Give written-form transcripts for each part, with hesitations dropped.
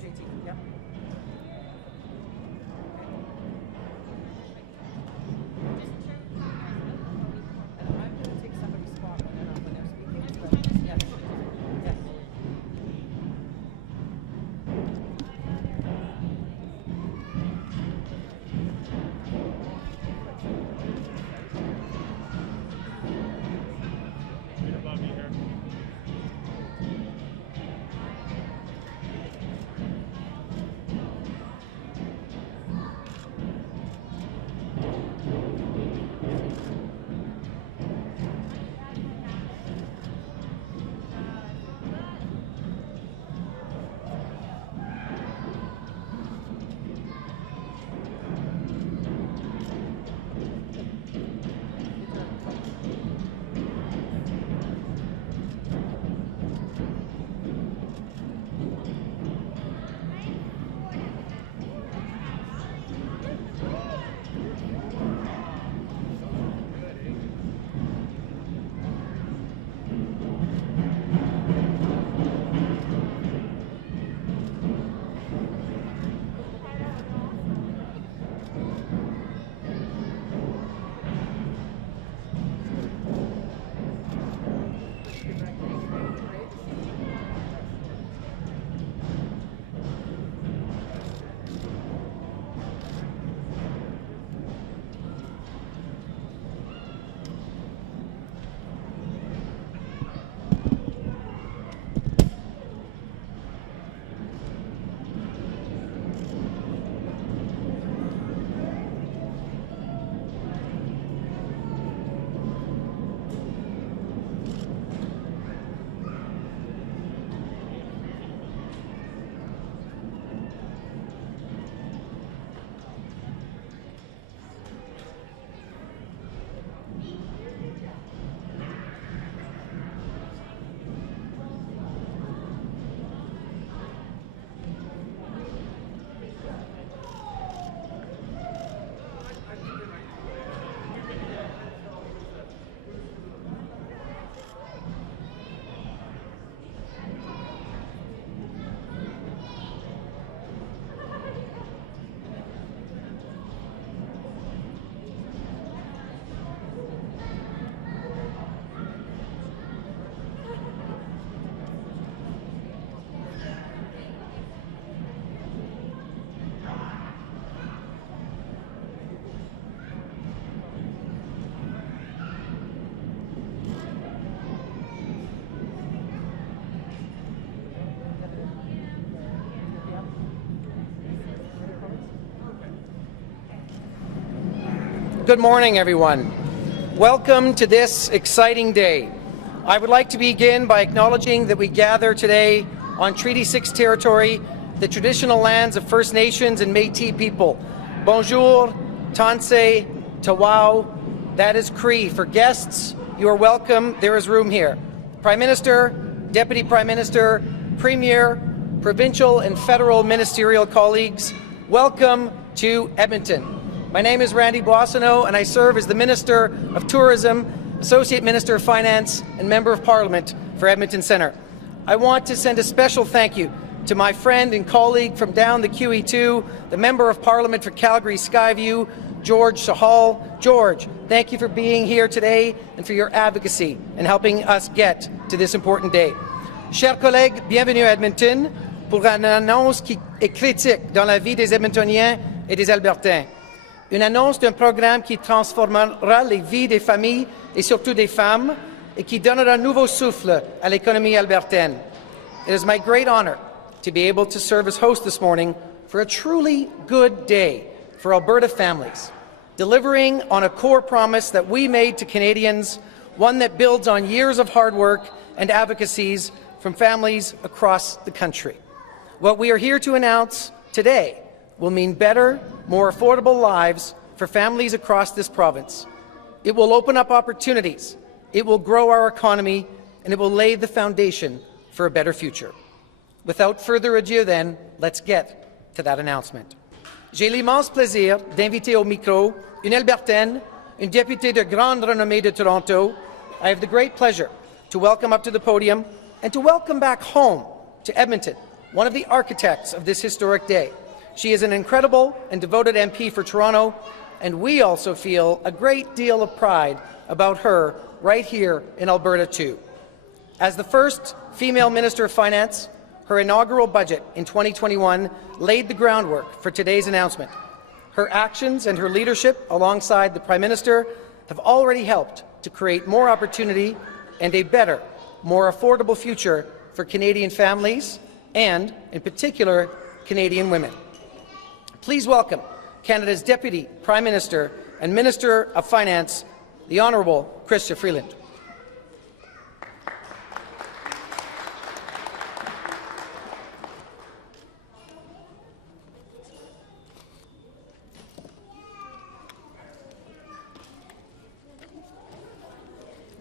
JT. Yep. And I'm going to take somebody's spot when they're speaking. But yes. Yes. Good morning, everyone. Welcome to this exciting day. I would like to begin by acknowledging that we gather today on Treaty 6 territory, the traditional lands of First Nations and Métis people. Bonjour, Tansei, Tawau, that is Cree. For guests, you are welcome. There is room here. Prime Minister, Deputy Prime Minister, Premier, provincial and federal ministerial colleagues, welcome to Edmonton. My name is Randy Boissonneau, and I serve as the Minister of Tourism, Associate Minister of Finance, and Member of Parliament for Edmonton Centre. I want to send a special thank you to my friend and colleague from down the QE2, the Member of Parliament for Calgary Skyview, George Sahal. George, thank you for being here today and for your advocacy and helping us get to this important day. Chers collègues, bienvenue à Edmonton pour une annonce qui est critique dans la vie des Edmontoniens et des Albertains. Une annonce d'un programme qui transformera les vies des familles et surtout des femmes et qui donnera un nouveau souffle à l'économie albertaine. It is my great honor to be able to serve as host this morning for a truly good day for Alberta families, delivering on a core promise that we made to Canadians, one that builds on years of hard work and advocacies from families across the country. What we are here to announce today will mean better, more affordable lives for families across this province. It will open up opportunities, it will grow our economy, and it will lay the foundation for a better future. Without further ado, then, let's get to that announcement. J'ai l'immense plaisir d'inviter au micro une Albertaine, une députée de grande renommée de Toronto. I have the great pleasure to welcome up to the podium and to welcome back home to Edmonton one of the architects of this historic day. She is an incredible and devoted MP for Toronto, and we also feel a great deal of pride about her right here in Alberta too. As the first female Minister of Finance, her inaugural budget in 2021 laid the groundwork for today's announcement. Her actions and her leadership alongside the Prime Minister have already helped to create more opportunity and a better, more affordable future for Canadian families and, in particular, Canadian women. Please welcome Canada's Deputy Prime Minister and Minister of Finance, the Honourable Chrystia Freeland.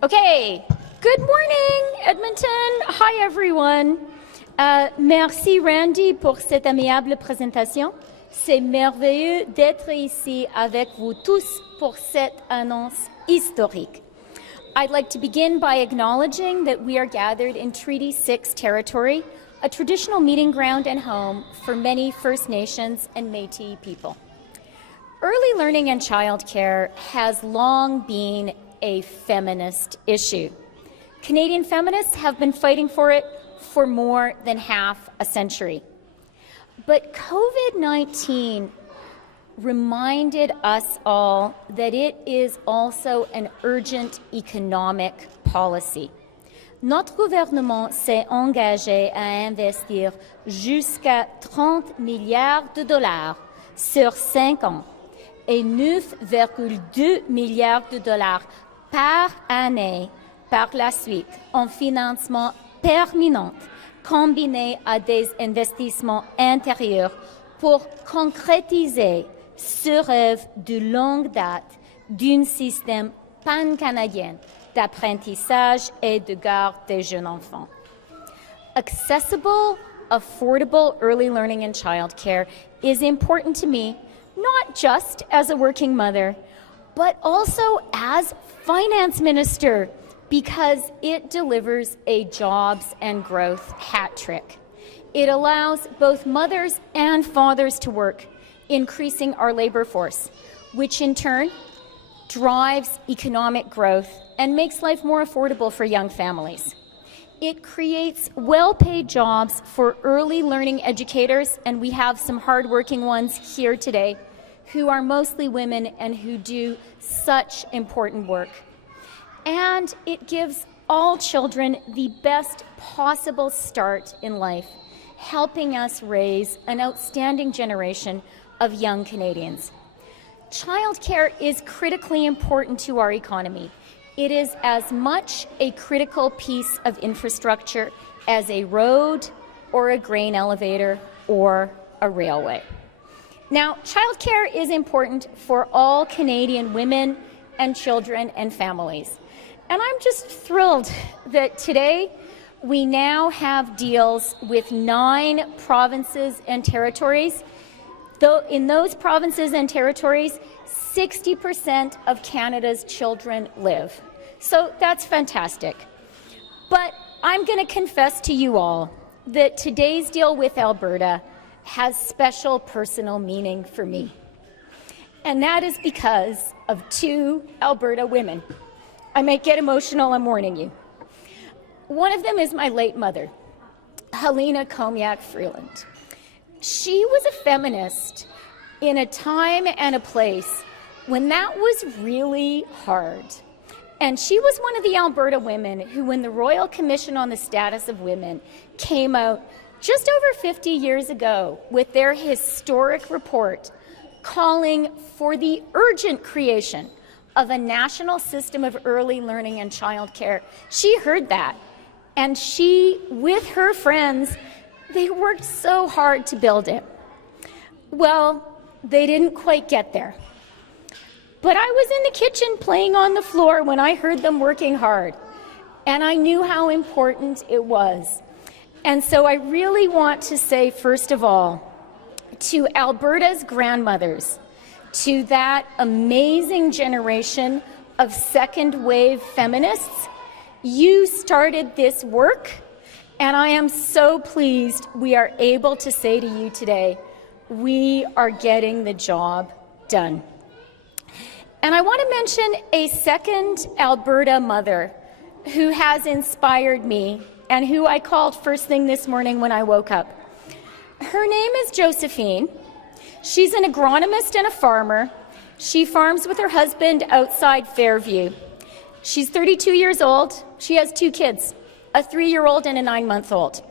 Okay, good morning, Edmonton. Hi, everyone. Merci, Randy, pour cette aimable présentation. C'est merveilleux d'être ici avec vous tous pour cette annonce historique. I'd like to begin by acknowledging that we are gathered in Treaty 6 territory, a traditional meeting ground and home for many First Nations and Métis people. Early learning and childcare has long been a feminist issue. Canadian feminists have been fighting for it for more than half a century. But COVID-19 reminded us all that it is also an urgent economic policy. Notre gouvernement s'est engagé à investir jusqu'à 30 milliards de dollars sur 5 ans et 9,2 milliards de dollars par année par la suite en financement permanent combiné à des investissements intérieurs pour concrétiser ce rêve de longue date d'un système pan-canadien d'apprentissage et de garde des jeunes enfants. Accessible, affordable early learning and childcare is important to me, not just as a working mother, but also as Finance Minister, because it delivers a jobs and growth hat trick. It allows both mothers and fathers to work, increasing our labour force, which in turn drives economic growth and makes life more affordable for young families. It creates well-paid jobs for early learning educators, and we have some hard-working ones here today who are mostly women and who do such important work. And it gives all children the best possible start in life, helping us raise an outstanding generation of young Canadians. Childcare is critically important to our economy. It is as much a critical piece of infrastructure as a road or a grain elevator or a railway. Now, childcare is important for all Canadian women and children and families. And I'm just thrilled that today we now have deals with 9 provinces and territories. Though in those provinces and territories, 60% of Canada's children live. So that's fantastic. But I'm going to confess to you all that today's deal with Alberta has special personal meaning for me. And that is because of 2 Alberta women. I might get emotional, I'm warning you. One of them is my late mother, Helena Cognac Freeland. She was a feminist in a time and a place when that was really hard. And she was one of the Alberta women who, when the Royal Commission on the Status of Women came out just over 50 years ago with their historic report calling for the urgent creation of a national system of early learning and childcare, she heard that. And she, with her friends, they worked so hard to build it. Well, they didn't quite get there. But I was in the kitchen playing on the floor when I heard them working hard, and I knew how important it was. And so I really want to say, first of all, to Alberta's grandmothers, to that amazing generation of second-wave feminists, you started this work, And I am so pleased we are able to say to you today, we are getting the job done. And I want to mention a second Alberta mother who has inspired me and who I called first thing this morning when I woke up. Her name is Josephine. She's an agronomist and a farmer. She farms with her husband outside Fairview. She's 32 years old. She has 2 kids, a 3-year-old and a 9-month-old.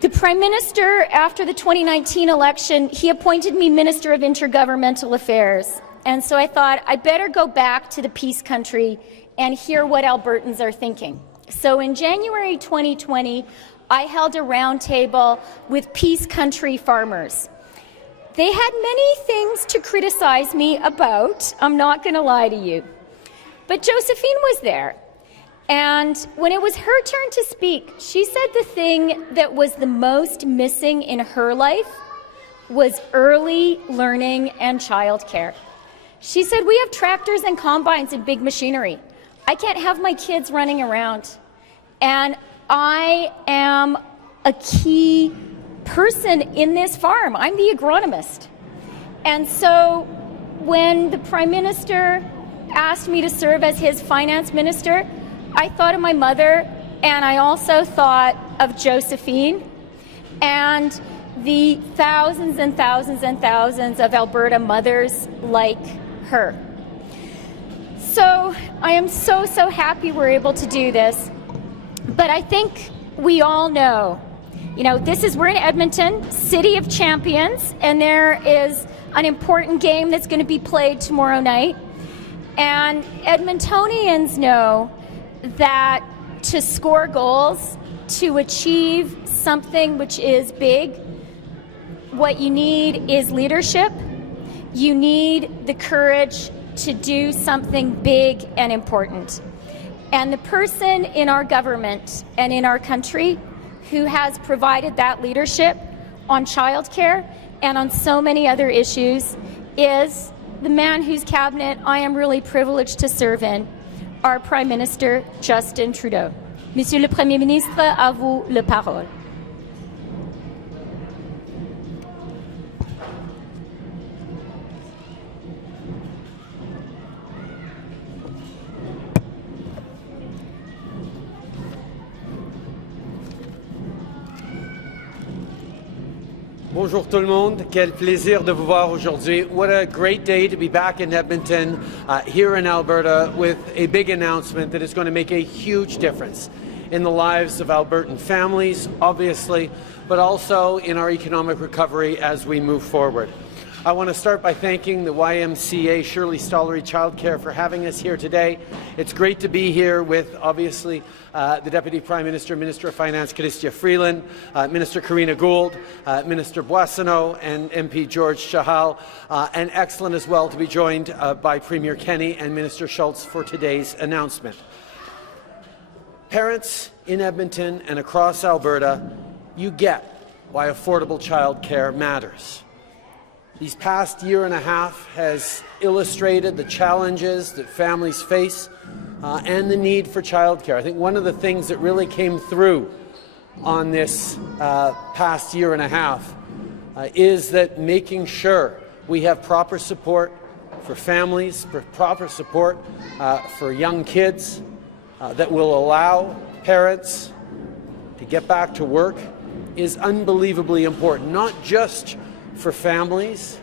The Prime Minister, after the 2019 election, he appointed me Minister of Intergovernmental Affairs. And so I thought I better go back to the Peace Country and hear what Albertans are thinking. So in January 2020, I held a roundtable with Peace Country farmers. They had many things to criticize me about, I'm not going to lie to you. But Josephine was there. And when it was her turn to speak, she said the thing that was the most missing in her life was early learning and childcare. She said, we have tractors and combines and big machinery. I can't have my kids running around. And I am a key person in this farm. I'm the agronomist. And so when the Prime Minister asked me to serve as his finance minister, I thought of my mother, and I also thought of Josephine and the thousands and thousands and thousands of Alberta mothers like her. So I am so happy we're able to do this. But I think we all know, we're in Edmonton, City of Champions, and there is an important game that's going to be played tomorrow night. And Edmontonians know that to score goals, to achieve something which is big, what you need is leadership. You need the courage to do something big and important. And the person in our government and in our country who has provided that leadership on childcare and on so many other issues is the man whose cabinet I am really privileged to serve in, our Prime Minister, Justin Trudeau. Monsieur le Premier ministre, à vous la parole. Bonjour tout le monde, quel plaisir de vous voir aujourd'hui. What a great day to be back in Edmonton, here in Alberta, with a big announcement that is going to make a huge difference in the lives of Albertan families, obviously, but also in our economic recovery as we move forward. I want to start by thanking the YMCA Shirley Stollery Childcare for having us here today. It's great to be here with, obviously, the Deputy Prime Minister, Minister of Finance, Chrystia Freeland, Minister Karina Gould, Minister Boissonneau, and MP George Chahal, and excellent as well to be joined by Premier Kenney and Minister Schulz for today's announcement. Parents in Edmonton and across Alberta, you get why affordable childcare matters. These past year and a half has illustrated the challenges that families face and the need for childcare. I think one of the things that really came through on this past year and a half is that making sure we have proper support for families, proper support for young kids that will allow parents to get back to work is unbelievably important, not just for families,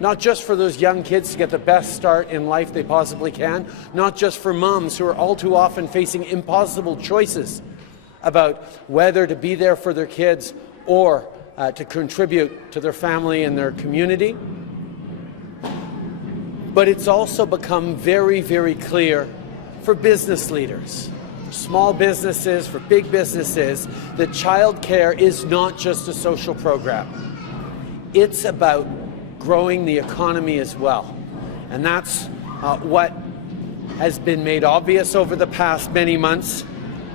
not just for those young kids to get the best start in life they possibly can, not just for moms who are all too often facing impossible choices about whether to be there for their kids or to contribute to their family and their community. But it's also become very, very clear for business leaders, small businesses, for big businesses, that childcare is not just a social program. It's about growing the economy as well. And that's what has been made obvious over the past many months,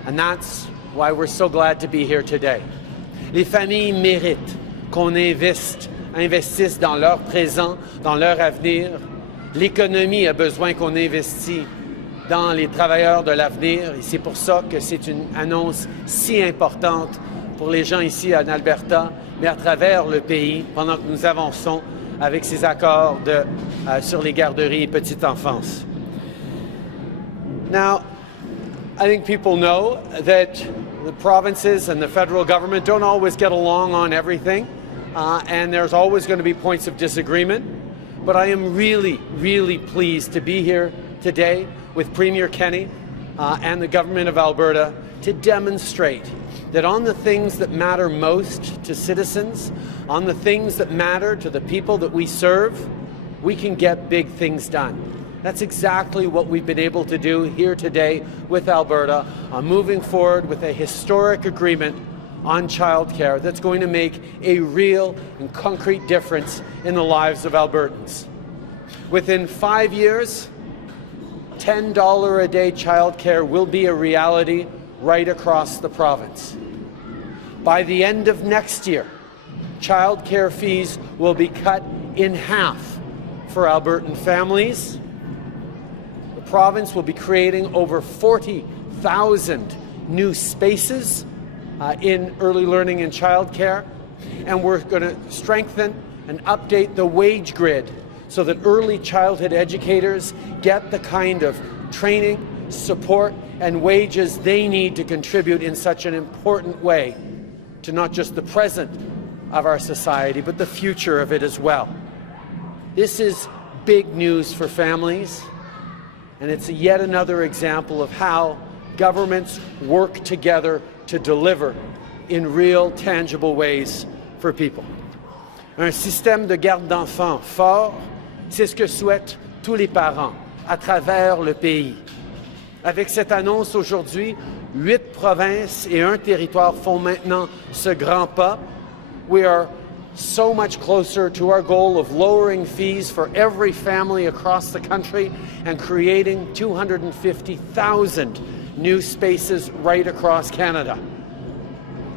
and that's why we're so glad to be here today. Les familles méritent qu'on investisse dans leur présent, dans leur avenir. L'économie a besoin qu'on investisse dans les travailleurs de l'avenir. Et c'est pour ça que c'est une annonce si importante pour les gens ici en Alberta, mais à travers le pays, pendant que nous avançons avec ces accords sur les garderies et petite enfance. Now, I think people know that the provinces and the federal government don't always get along on everything, and there's always going to be points of disagreement. But I am really, really pleased to be here today with Premier Kenney and the government of Alberta to demonstrate that on the things that matter most to citizens, on the things that matter to the people that we serve, we can get big things done. That's exactly what we've been able to do here today with Alberta, moving forward with a historic agreement on childcare that's going to make a real and concrete difference in the lives of Albertans. Within 5 years, $10 a day childcare will be a reality right across the province. By the end of next year, childcare fees will be cut in half for Albertan families. The province will be creating over 40,000 new spaces in early learning and childcare, and we're going to strengthen and update the wage grid so that early childhood educators get the kind of training, support, and wages they need to contribute in such an important way to not just the present of our society, but the future of it as well. This is big news for families, and it's yet another example of how governments work together to deliver in real, tangible ways for people. Un système de garde d'enfants fort, c'est ce que souhaitent tous les parents à travers le pays. Avec cette annonce aujourd'hui, 8 provinces et un territoire font maintenant ce grand pas. We are so much closer to our goal of lowering fees for every family across the country and creating 250,000 new spaces right across Canada.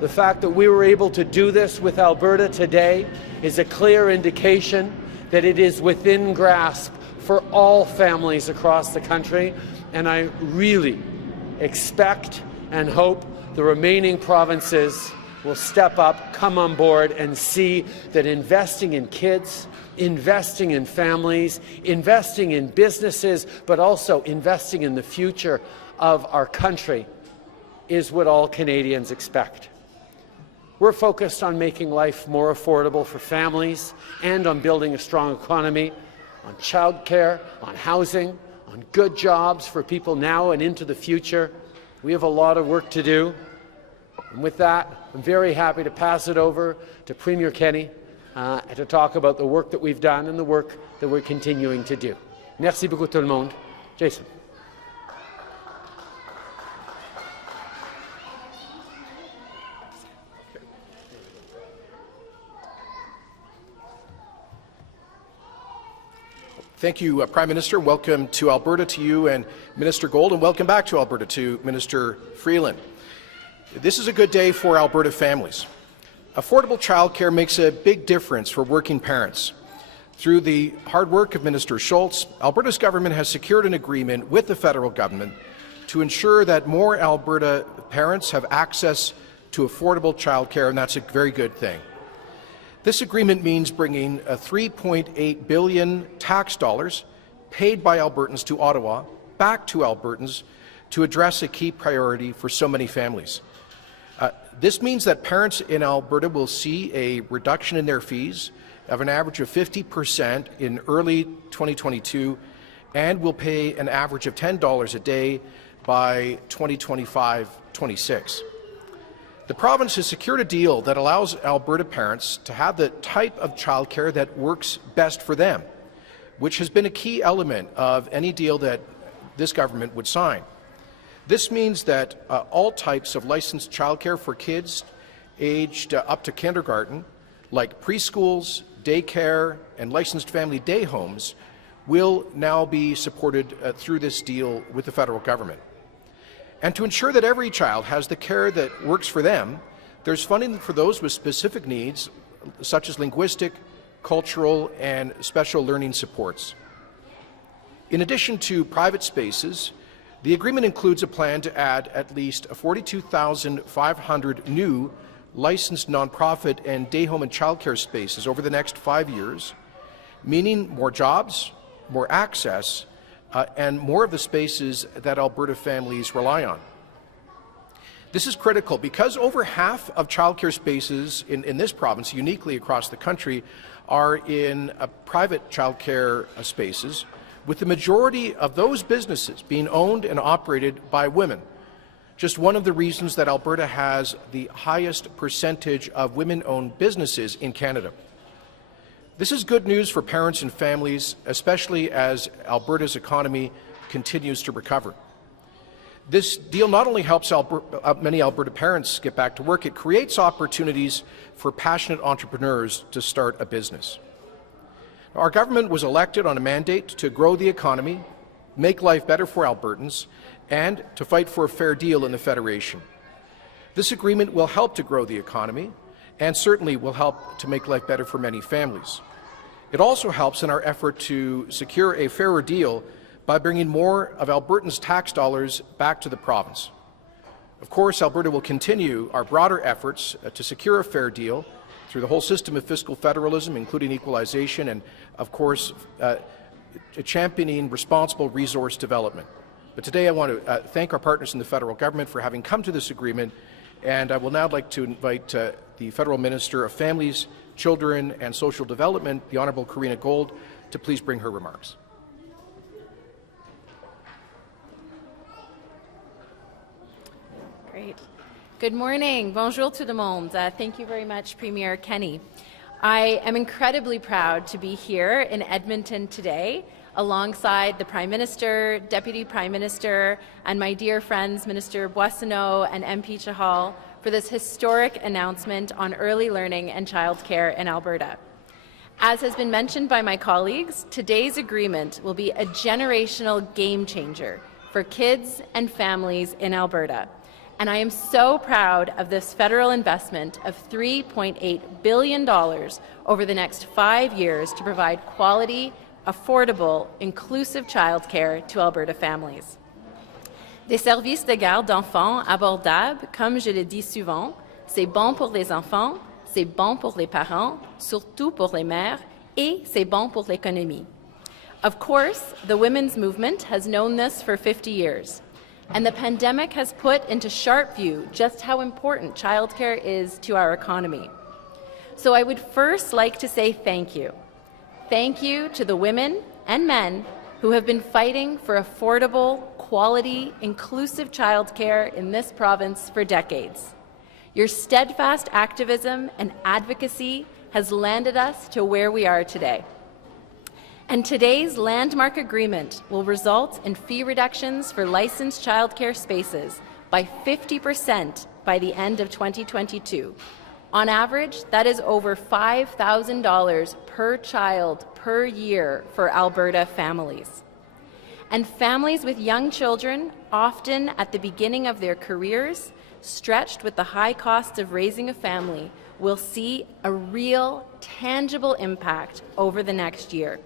The fact that we were able to do this with Alberta today is a clear indication that it is within grasp for all families across the country, and I really expect and hope the remaining provinces will step up, come on board, and see that investing in kids, investing in families, investing in businesses, but also investing in the future of our country is what all Canadians expect. We're focused on making life more affordable for families and on building a strong economy, on childcare, on housing, on good jobs for people now and into the future. We have a lot of work to do. And with that, I'm very happy to pass it over to Premier Kenney to talk about the work that we've done and the work that we're continuing to do. Merci beaucoup tout le monde. Jason. Thank you, Prime Minister. Welcome to Alberta to you and Minister Gould, and welcome back to Alberta to Minister Freeland. This is a good day for Alberta families. Affordable childcare makes a big difference for working parents. Through the hard work of Minister Schulz, Alberta's government has secured an agreement with the federal government to ensure that more Alberta parents have access to affordable childcare, and that's a very good thing. This agreement means bringing $3.8 billion tax dollars paid by Albertans to Ottawa back to Albertans to address a key priority for so many families. This means that parents in Alberta will see a reduction in their fees of an average of 50% in early 2022 and will pay an average of $10 a day by 2025-26. The province has secured a deal that allows Alberta parents to have the type of childcare that works best for them, which has been a key element of any deal that this government would sign. This means that all types of licensed childcare for kids aged up to kindergarten, like preschools, daycare, and licensed family day homes, will now be supported through this deal with the federal government. And to ensure that every child has the care that works for them, there's funding for those with specific needs, such as linguistic, cultural, and special learning supports. In addition to private spaces, The agreement includes a plan to add at least 42,500 new licensed nonprofit and day home and childcare spaces over the next 5 years, meaning more jobs, more access, and more of the spaces that Alberta families rely on. This is critical because over half of childcare spaces in this province, uniquely across the country, are in private childcare spaces, with the majority of those businesses being owned and operated by women. Just one of the reasons that Alberta has the highest percentage of women-owned businesses in Canada. This is good news for parents and families, especially as Alberta's economy continues to recover. This deal not only helps many Alberta parents get back to work, it creates opportunities for passionate entrepreneurs to start a business. Our government was elected on a mandate to grow the economy, make life better for Albertans, and to fight for a fair deal in the Federation. This agreement will help to grow the economy and certainly will help to make life better for many families. It also helps in our effort to secure a fairer deal by bringing more of Albertans' tax dollars back to the province. Of course, Alberta will continue our broader efforts to secure a fair deal through the whole system of fiscal federalism, including equalization, and, of course, championing responsible resource development. But today I want to thank our partners in the federal government for having come to this agreement, and I will now like to invite the Federal Minister of Families, Children and Social Development, the Honourable Karina Gould, to please bring her remarks. Great. Good morning. Bonjour tout le monde. Thank you very much, Premier Kenney. I am incredibly proud to be here in Edmonton today alongside the Prime Minister, Deputy Prime Minister, and my dear friends, Minister Boissonnault and MP Chahal, for this historic announcement on early learning and childcare in Alberta. As has been mentioned by my colleagues, today's agreement will be a generational game changer for kids and families in Alberta. And I am so proud of this federal investment of $3.8 billion over the next 5 years to provide quality, affordable, inclusive childcare to Alberta families. Des services de garde d'enfants abordables, comme je le dis souvent, c'est bon pour les enfants, c'est bon pour les parents, surtout pour les mères, et c'est bon pour l'économie. Of course, the women's movement has known this for 50 years. And the pandemic has put into sharp view just how important childcare is to our economy. So I would first like to say thank you. Thank you to the women and men who have been fighting for affordable, quality, inclusive childcare in this province for decades. Your steadfast activism and advocacy has landed us to where we are today. And today's landmark agreement will result in fee reductions for licensed childcare spaces by 50% by the end of 2022. On average, that is over $5,000 per child per year for Alberta families. And families with young children, often at the beginning of their careers, stretched with the high costs of raising a family, will see a real, tangible impact over the next year.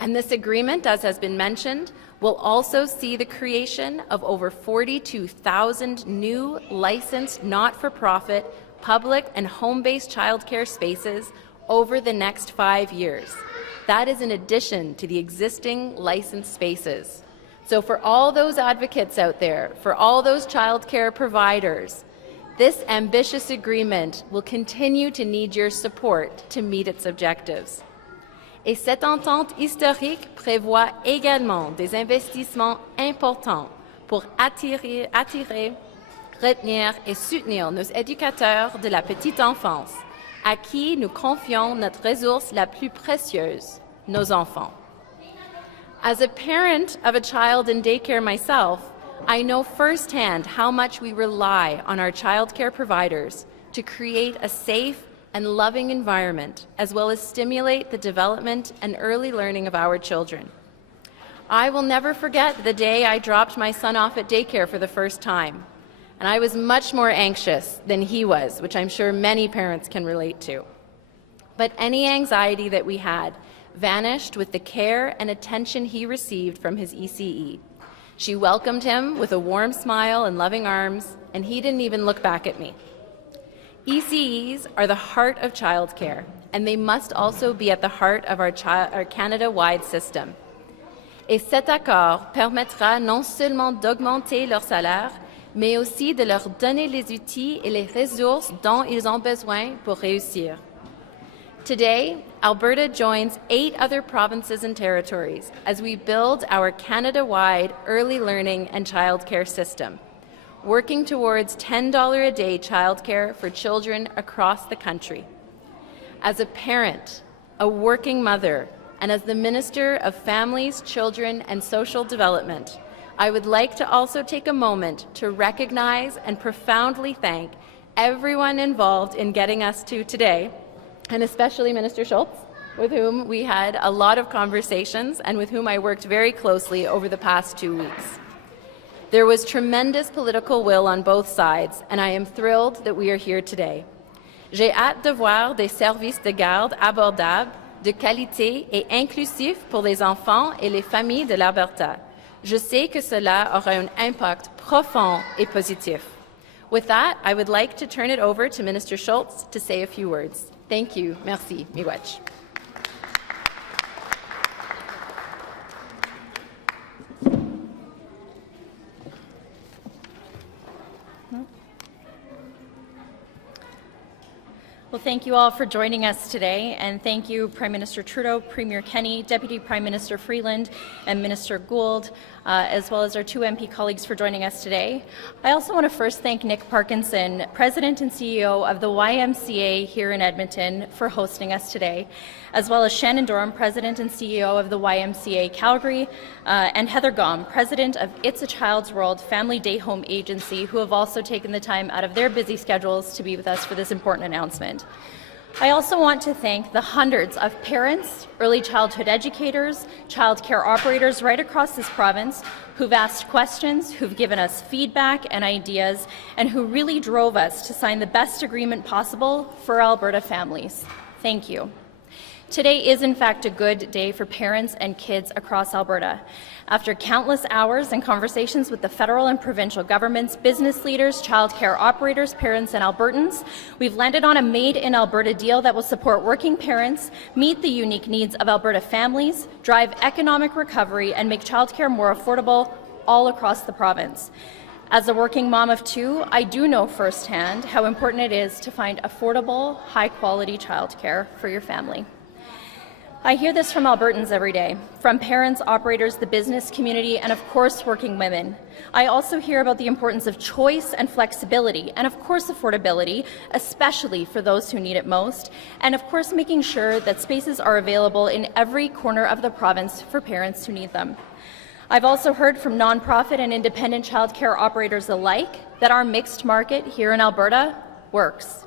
And this agreement, as has been mentioned, will also see the creation of over 42,000 new licensed not-for-profit, public and home-based childcare spaces over the next 5 years. That is in addition to the existing licensed spaces. So for all those advocates out there, for all those childcare providers, this ambitious agreement will continue to need your support to meet its objectives. Et cette entente historique prévoit également des investissements importants pour attirer, retenir et soutenir nos éducateurs de la petite enfance, à qui nous confions notre ressource la plus précieuse, nos enfants. As a parent of a child in daycare myself, I know firsthand how much we rely on our childcare providers to create a safe and loving environment, as well as stimulate the development and early learning of our children. I will never forget the day I dropped my son off at daycare for the first time, and I was much more anxious than he was, which I'm sure many parents can relate to. But any anxiety that we had vanished with the care and attention he received from his ECE. She welcomed him with a warm smile and loving arms, and he didn't even look back at me. ECEs are the heart of childcare, and they must also be at the heart of our Canada-wide system. Et cet accord permettra non seulement d'augmenter leur salaire, mais aussi de leur donner les outils et les ressources dont ils ont besoin pour réussir. Today, Alberta joins 8 other provinces and territories as we build our Canada-wide early learning and childcare system, working towards $10 a day childcare for children across the country. As a parent, a working mother, and as the Minister of Families, Children and Social Development, I would like to also take a moment to recognize and profoundly thank everyone involved in getting us to today, and especially Minister Schulz, with whom we had a lot of conversations and with whom I worked very closely over the past 2 weeks. There was tremendous political will on both sides, and I am thrilled that we are here today. J'ai hâte de voir des services de garde abordables, de qualité et inclusifs pour les enfants et les familles de l'Alberta. Je sais que cela aura un impact profond et positif. With that, I would like to turn it over to Minister Schulz to say a few words. Thank you. Merci. Miigwech. Well, thank you all for joining us today, and thank you Prime Minister Trudeau, Premier Kenney, Deputy Prime Minister Freeland, and Minister Gould, as well as our 2 MP colleagues for joining us today. I also want to first thank Nick Parkinson, President and CEO of the YMCA here in Edmonton, for hosting us today, as well as Shannon Durham, President and CEO of the YMCA Calgary, and Heather Gom, President of It's a Child's World Family Day Home Agency, who have also taken the time out of their busy schedules to be with us for this important announcement. I also want to thank the hundreds of parents, early childhood educators, childcare operators right across this province who've asked questions, who've given us feedback and ideas, and who really drove us to sign the best agreement possible for Alberta families. Thank you. Today is, in fact, a good day for parents and kids across Alberta. After countless hours and conversations with the federal and provincial governments, business leaders, childcare operators, parents, and Albertans, we've landed on a made-in-Alberta deal that will support working parents, meet the unique needs of Alberta families, drive economic recovery, and make childcare more affordable all across the province. As a working mom of 2, I do know firsthand how important it is to find affordable, high-quality childcare for your family. I hear this from Albertans every day, from parents, operators, the business community, and of course, working women. I also hear about the importance of choice and flexibility, and of course, affordability, especially for those who need it most, and of course, making sure that spaces are available in every corner of the province for parents who need them. I've also heard from nonprofit and independent childcare operators alike that our mixed market here in Alberta works.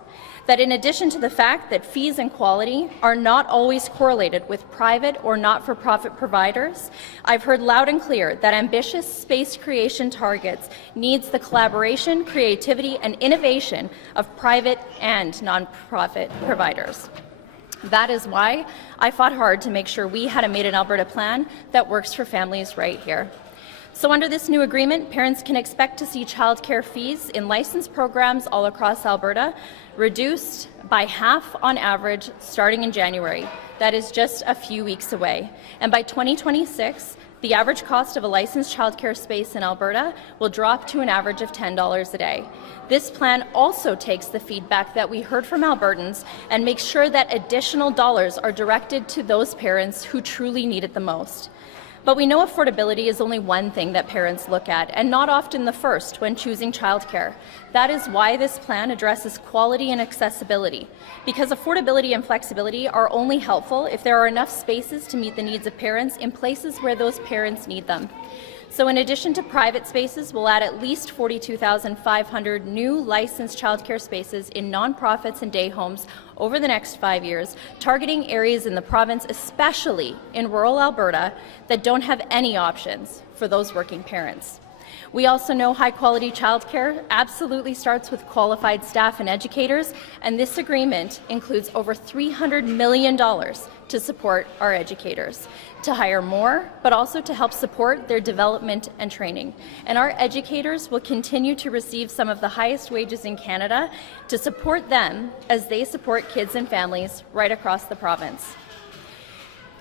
That in addition to the fact that fees and quality are not always correlated with private or not-for-profit providers, I've heard loud and clear that ambitious space creation targets needs the collaboration, creativity, and innovation of private and non-profit providers. That is why I fought hard to make sure we had a Made in Alberta plan that works for families right here. So under this new agreement, parents can expect to see childcare fees in licensed programs all across Alberta reduced by half on average starting in January. That is just a few weeks away. And by 2026, the average cost of a licensed childcare space in Alberta will drop to an average of $10 a day. This plan also takes the feedback that we heard from Albertans and makes sure that additional dollars are directed to those parents who truly need it the most. But we know affordability is only one thing that parents look at, and not often the first when choosing childcare. That is why this plan addresses quality and accessibility, because affordability and flexibility are only helpful if there are enough spaces to meet the needs of parents in places where those parents need them. So in addition to private spaces, we'll add at least 42,500 new licensed childcare spaces in nonprofits and day homes over the next 5 years, targeting areas in the province, especially in rural Alberta, that don't have any options for those working parents. We also know high-quality childcare absolutely starts with qualified staff and educators, and this agreement includes over $300 million to support our educators, to hire more, but also to help support their development and training. And our educators will continue to receive some of the highest wages in Canada to support them as they support kids and families right across the province.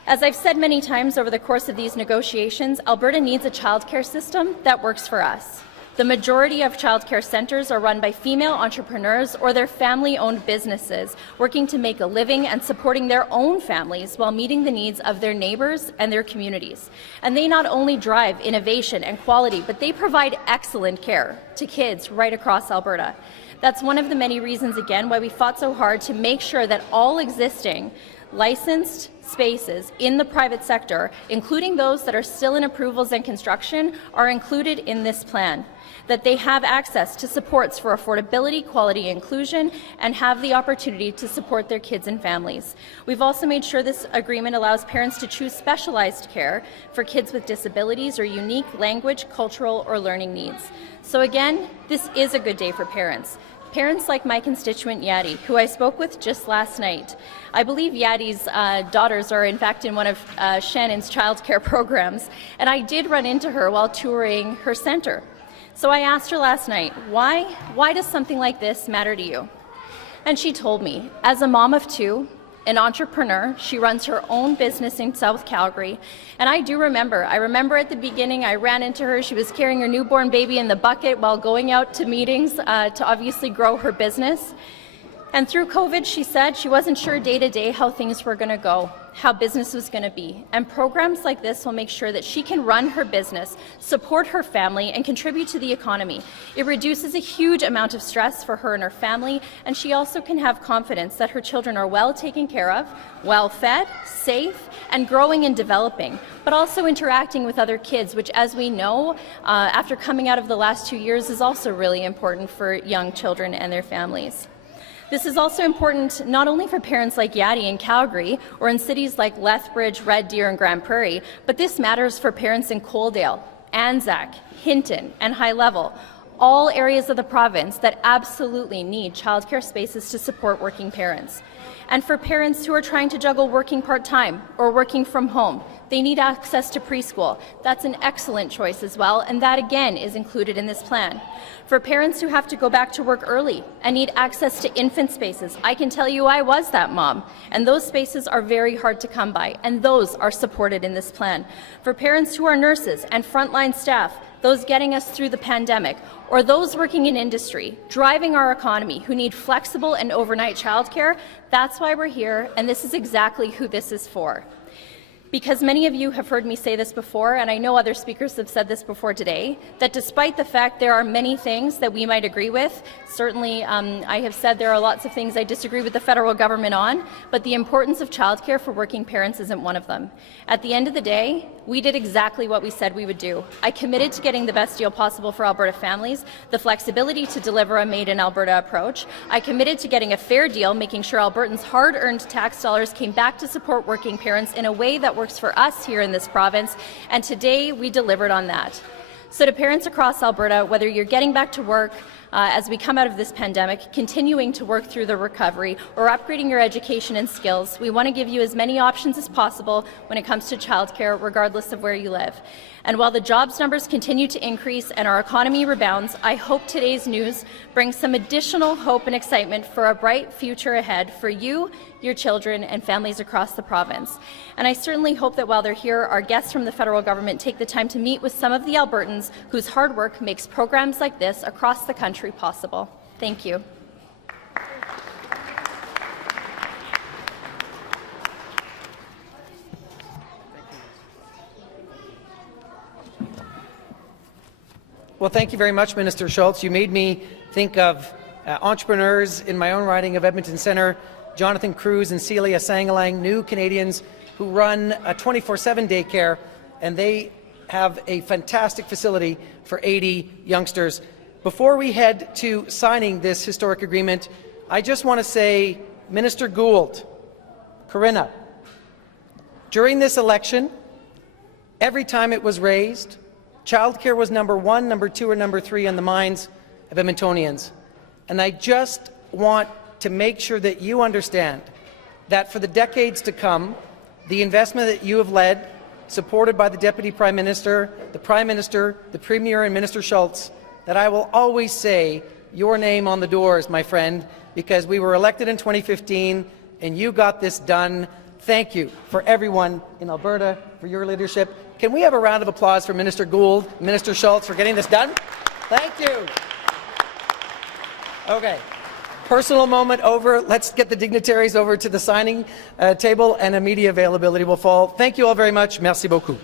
As I've said many times over the course of these negotiations, Alberta needs a childcare system that works for us. The majority of childcare centres are run by female entrepreneurs or their family-owned businesses, working to make a living and supporting their own families while meeting the needs of their neighbours and their communities. And they not only drive innovation and quality, but they provide excellent care to kids right across Alberta. That's one of the many reasons, again, why we fought so hard to make sure that all existing licensed spaces in the private sector, including those that are still in approvals and construction, are included in this plan, that they have access to supports for affordability, quality, inclusion, and have the opportunity to support their kids and families. We've also made sure this agreement allows parents to choose specialized care for kids with disabilities or unique language, cultural, or learning needs. So again, this is a good day for parents. Parents like my constituent Yadi, who I spoke with just last night. I believe Yadi's daughters are in fact in one of Shannon's childcare programs, and I did run into her while touring her centre. So I asked her last night, why does something like this matter to you? And she told me, as a mom of two, an entrepreneur, she runs her own business in South Calgary, and I remember at the beginning I ran into her, she was carrying her newborn baby in the bucket while going out to meetings to obviously grow her business. And through COVID, she said she wasn't sure day to day how things were going to go, how business was going to be. And programs like this will make sure that she can run her business, support her family, and contribute to the economy. It reduces a huge amount of stress for her and her family, and she also can have confidence that her children are well taken care of, well fed, safe, and growing and developing, but also interacting with other kids, which, as we know, after coming out of the last 2 years, is also really important for young children and their families. This is also important not only for parents like Yadi in Calgary or in cities like Lethbridge, Red Deer, and Grand Prairie, but this matters for parents in Coaldale, Anzac, Hinton, and High Level, all areas of the province that absolutely need childcare spaces to support working parents. And for parents who are trying to juggle working part-time or working from home, they need access to preschool. That's an excellent choice as well, and that again is included in this plan. For parents who have to go back to work early and need access to infant spaces, I can tell you I was that mom, and those spaces are very hard to come by, and those are supported in this plan. For parents who are nurses and frontline staff, those getting us through the pandemic, or those working in industry, driving our economy, who need flexible and overnight childcare, that's why we're here, and this is exactly who this is for. Because many of you have heard me say this before, and I know other speakers have said this before today, that despite the fact there are many things that we might agree with, certainly I have said there are lots of things I disagree with the federal government on, but the importance of childcare for working parents isn't one of them. At the end of the day, we did exactly what we said we would do. I committed to getting the best deal possible for Alberta families, the flexibility to deliver a Made in Alberta approach. I committed to getting a fair deal, making sure Albertans' hard-earned tax dollars came back to support working parents in a way that works for us here in this province, and today we delivered on that. So to parents across Alberta, whether you're getting back to work as we come out of this pandemic, continuing to work through the recovery, or upgrading your education and skills, we want to give you as many options as possible when it comes to childcare, regardless of where you live. And while the jobs numbers continue to increase and our economy rebounds, I hope today's news brings some additional hope and excitement for a bright future ahead for you, your children, and families across the province. And I certainly hope that while they're here, our guests from the federal government take the time to meet with some of the Albertans whose hard work makes programs like this across the country possible. Thank you. Well, thank you very much, Minister Schulz. You made me think of entrepreneurs in my own riding of Edmonton Centre, Jonathan Cruz and Celia Sangalang, new Canadians who run a 24/7 daycare, and they have a fantastic facility for 80 youngsters. Before we head to signing this historic agreement, I just want to say, Minister Gould, Karina, during this election, every time it was raised, childcare was number 1, number 2, or number 3 in the minds of Edmontonians. And I just want to make sure that you understand that for the decades to come, the investment that you have led, supported by the Deputy Prime Minister, the Premier, and Minister Schulz, that I will always say your name on the doors, my friend, because we were elected in 2015 and you got this done. Thank you for everyone in Alberta for your leadership. Can we have a round of applause for Minister Gould, Minister Schulz for getting this done? Thank you. Okay. Personal moment over. Let's get the dignitaries over to the signing table, and a media availability will follow. Thank you all very much. Merci beaucoup.